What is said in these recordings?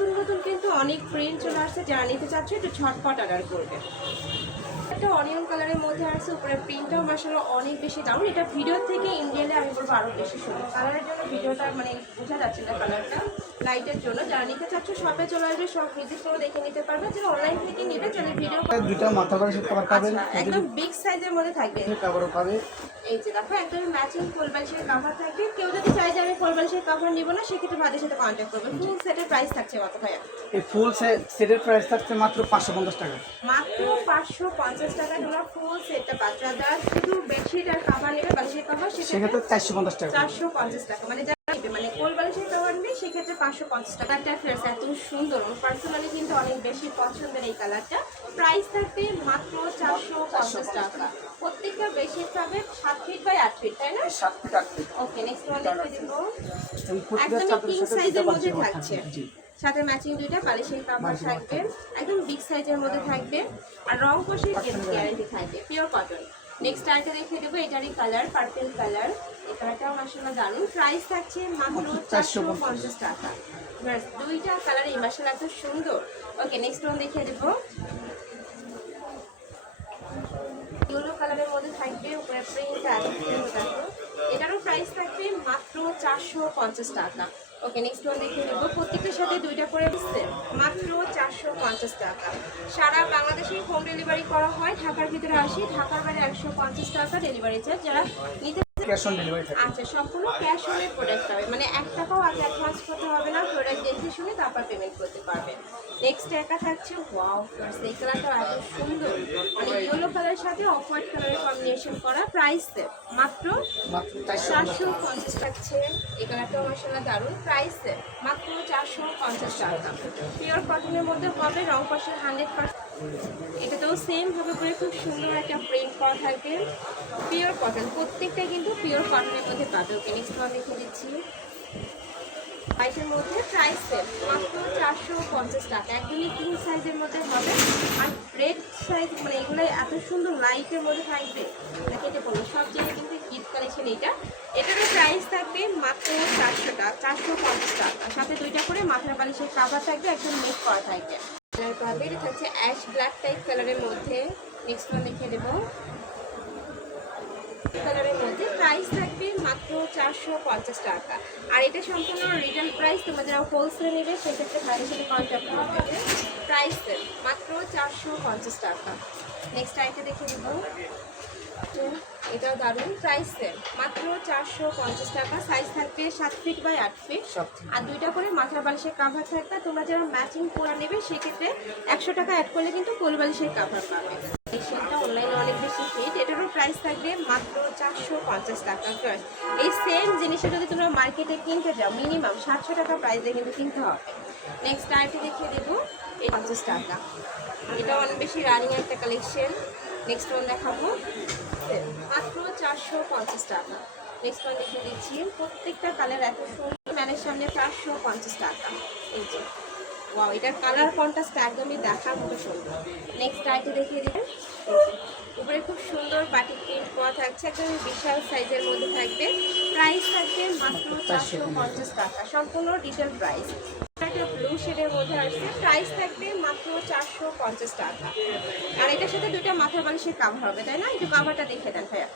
নতুন নতুন কিন্তু অনেক প্রিন্ট চলে আসছে, যারা নিতে চাচ্ছে একটু ঝটপট অর্ডার করবে। একটা অনিয়ন কালারের মধ্যে আসছে, উপরে প্রিন্টটাও মাশাআল্লাহ অনেক বেশি দারুণ। এটা ভিডিও থেকে ইন্ডিয়ালে আমি বলবো আরো বেশি সুন্দর। কালারের জন্য ভিডিওটা মানে বোঝা যাচ্ছে না কালারটা, লাইটের জন্য। যারা নিতে চাচ্ছে শপে চলে আসবে, সব ভিজিট করে দেখে নিতে পারবে। যারা অনলাইন থেকে নেবে তাহলে ভিডিও দুটো মাথা বালিশের কভার পাবেন, একদম বিগ সাইজের মধ্যে থাকবে। কভারও পাবে। এই যে দেখো একদম ম্যাচিং ফুল বালিশের কভার থাকবে। কেউ যদি চায় যে আমি ফুল বালিশের কভার নিব না, সেক্ষেত্রে ভাইদের সাথে কন্ট্যাক্ট করবে। ফুল সেটের প্রাইস থাকছে কত ভাইয়া? এই ফুল সেটের প্রাইস থাকছে মাত্র 550 টাকা। মাত্র 550 টাকা তোমরা ফুল সেটটা পাচ্ছ। যারা শুধু বেডশিট আর কভার নেবে, বালিশের কভার, সেক্ষেত্রে 450 টাকা। 450 টাকা। মানে যারা নেবে মানে কোল বালিশের কভার নেবে সেক্ষেত্রে 550 টাকা। একটা ফ্রেশ এত সুন্দর, আমার পার্সোনালি কিন্তু অনেক বেশি পছন্দের এই কালারটা। প্রাইস থাকবে মাত্র 450 টাকা। প্রত্যেকটা বেডশিট পাবে 7 ফিট বাই 8 ফিট, তাই না? 7 ফিট 8 ফিট। ওকে, নেক্সট ওয়ান দেখে দিব। প্রত্যেকটা একদম কিং সাইজের মধ্যে থাকছে, জি। সাথে ম্যাচিং দুইটা বালিশের কভার থাকবে, একদম বিগ সাইজের মধ্যে থাকবে। আর রং কষে গ্যারান্টি থাকবে, পিওর কটন। নেক্সট আরেকটা দেখিয়ে দেবো, এটারই কালার পার্পল কালার। এই কালারটাও মাশাআল্লাহ দারুণ। প্রাইস থাকছে মাত্র 450 টাকা। ব্যাস, দুইটা কালার এই মাশাআল্লাহ এত সুন্দর। ওকে, নেক্সট ওয়ান দেখিয়ে দেবো। ইয়েলো কালারের মধ্যে থাকবে, উপরে প্রিন্ট আছে দেখো। এটারও প্রাইস থাকবে মাত্র 450 টাকা। ওকে, নেক্সট ওয়ান দেখিয়ে দেবো। প্রত্যেকটার সাথে দুইটা করে দিচ্ছে, মাত্র 450 টাকা। সারা বাংলাদেশে হোম ডেলিভারি করা হয়। ঢাকার ভিতরে আসি, ঢাকার বাইরে 150 টাকা ডেলিভারি চার্জ। যারা নিতে ক্যাশ অন ডেলিভারি থাকে। আচ্ছা, সম্পূর্ণ ক্যাশ অনে প্রোডাক্ট পাবে, মানে 1 টাকাও আগে অ্যাডভান্স করতে হবে না। প্রোডাক্ট দেখে শুনে তারপর পেমেন্ট করতে পারবে। নেক্সট একা থাকছে ওয়াও ফ্রেন্ডস, এই কালারটা এত সুন্দর, মানে ইয়েলো কালারের সাথে অফ হোয়াইট কালারের কম্বিনেশন করা। প্রাইস মাত্র 450 থাকছে। এই কালারটাও মাশাআল্লাহ দারুণ। প্রাইস মাত্র 450 টাকা। পিওর কটনের মধ্যে হবে, রং কষের 100%। এটাতেও সেম ভাবে করে খুব সুন্দর একটা প্রিন্ট করা থাকবে, পিওর কটন। প্রত্যেকটা কিন্তু পিওর কটনের মধ্যে পাবে। ওকে, নেক্সট ওয়ান দেখে দিচ্ছি। বাইশের মধ্যে প্রাইস মাত্র 450 টাকা। একদমই কিং সাইজের মধ্যে হবে। আর রেড সাইজ, মানে এগুলো এত সুন্দর লাইটের মধ্যে থাকবে, কেটে পড়বে সব জায়গায় কিন্তু ঈদ কালেকশন। এটারও প্রাইস থাকবে মাত্র 400 টাকা, 450 টাকা। সাথে দুইটা করে মাথার বালিশের কাভার থাকবে, একদম মেক করা থাকবে। কালার পাবে, এটা থাকছে অ্যাশ ব্ল্যাক টাইপ কালারের মধ্যে। নেক্সট ওয়ান দেখিয়ে দেবো, কালারের মধ্যে। প্রাইস থাকবে মাত্র 450 টাকা। আর এটা সম্পূর্ণ রিটেল প্রাইস। তোমরা যারা হোলসেলে নেবে সেক্ষেত্রে ভাইয়ের সাথে কন্ট্যাক্ট করতে হবে। প্রাইস মাত্র 450 টাকা। নেক্সট আইটা দেখে দেব, এটাও দারুণ। প্রাইস মাত্র 450 টাকা। সাইজ থাকবে 7 ফিট বাই 8 ফিট। আর দুইটা করে মাথার বালিশের কাভার থাকবে। তোমরা যারা ম্যাচিং পরা নেবে সেক্ষেত্রে 100 টাকা অ্যাড করলে কিন্তু কোল বালিশের কাভার পাবে। এই সেটটা অনলাইনে অনেক বেশি হিট। এটারও প্রাইস থাকবে মাত্র 450 টাকা। এই সেম জিনিসটা যদি তোমরা মার্কেটে কিনতে যাও মিনিমাম 700 টাকা প্রাইস দিয়ে কিন্তু কিনতে হবে। নেক্সট আইটি দেখিয়ে দেবো, এই 50 টাকা। এটা অনেক বেশি রানিং একটা কালেকশন। নেক্সট ওয়ান দেখাবো, মাত্র 450 টাকা। নেক্সট ওয়ান দেখিয়ে দিচ্ছি। প্রত্যেকটা কালার এত সুন্দর, ম্যানের সামনে 450 টাকা। এই যে ওয়াও, এটার কালার কন্ট্রাস্ট একদমই দেখার মতো সুন্দর। নেক্সট আইটি দেখিয়ে দিবেন। উপরে খুব সুন্দর বাটিক প্রিন্ট করা থাকছে, একদম বিশাল সাইজের মধ্যে থাকবে। প্রাইস থাকবে মাত্র 450 টাকা, সম্পূর্ণ রিটেল প্রাইস। একটা ব্লু শেডের মধ্যে আসছে, প্রাইস থাকবে মাত্র 450 টাকা। আর এটার সাথে দুইটা মাথার বালিশের কাভার হবে, তাই না? একটু কাভারটা দেখে দেন ভাইয়া।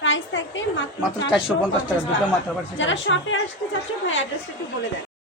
প্রাইস থাকবে মাত্র 450 টাকা। যারা শপে আসতে চাচ্ছ ভাই অ্যাড্রেসটা একটু বলে দেন।